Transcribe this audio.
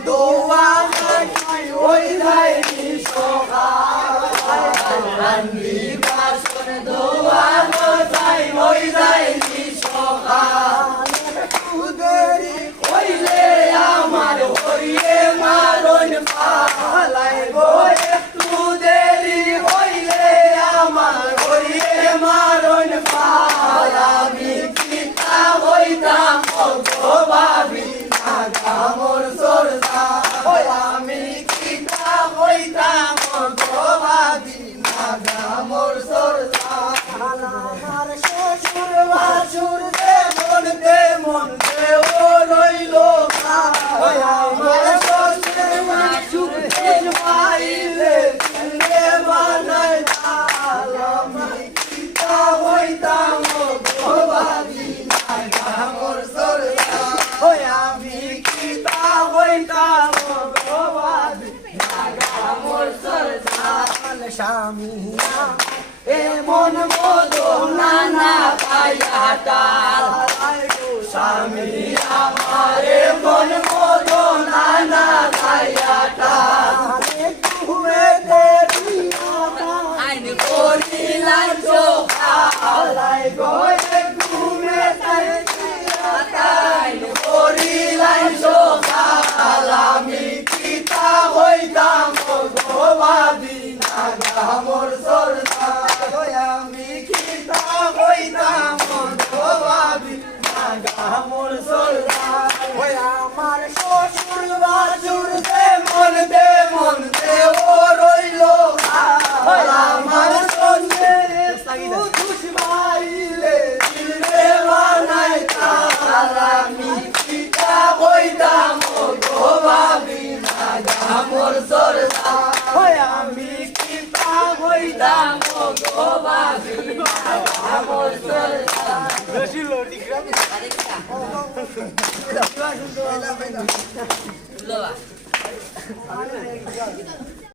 দোয়া খাই ওই যাই সকাল রান্নি বাসন দোয়া খাই ওই যাই সকাল তুদেরি কইলে আমার হইয়ে মারণ পালাই গো একটু দেরি হইলে আমার হইয়ে মারণ পাল আমি পিতা হইতাম গো ভাবি না গামর সরদা আমি পিতা হইতাম গো ভাবি না গামর সরদা আমার শ্বশুর বাসুর মন দে ও রইল আমার শ্বশুর বাসুর মাইলে বানাই আমি পিতা হইতাম গো ভাবি না গামর সরদা আমি পিতা হইতাম গো ভাবি না গামর সরদা স্বামী এমন মতো নানা পায়াটাল স্বামী আমার এমন মতো নানা পায়াটাল আইন করিলাম চোখালাই গয়ে ঘুমে আইন করিলাম চোখাল আমি পিতা হইতাম গো ভাবি না গামর সরদা আমি পিতা হইতাম গো ভাবি না গামর সরদা আমার শ্বশুর বাসুর মন দে ও রইল আমার শ্বশুর দুশ্মাইলে দিলে বানাই আমি পিতা হইতাম গো ভাবি না গামর সরদা আমি পিতা হইতাম গো ভাবি না গামর সরদা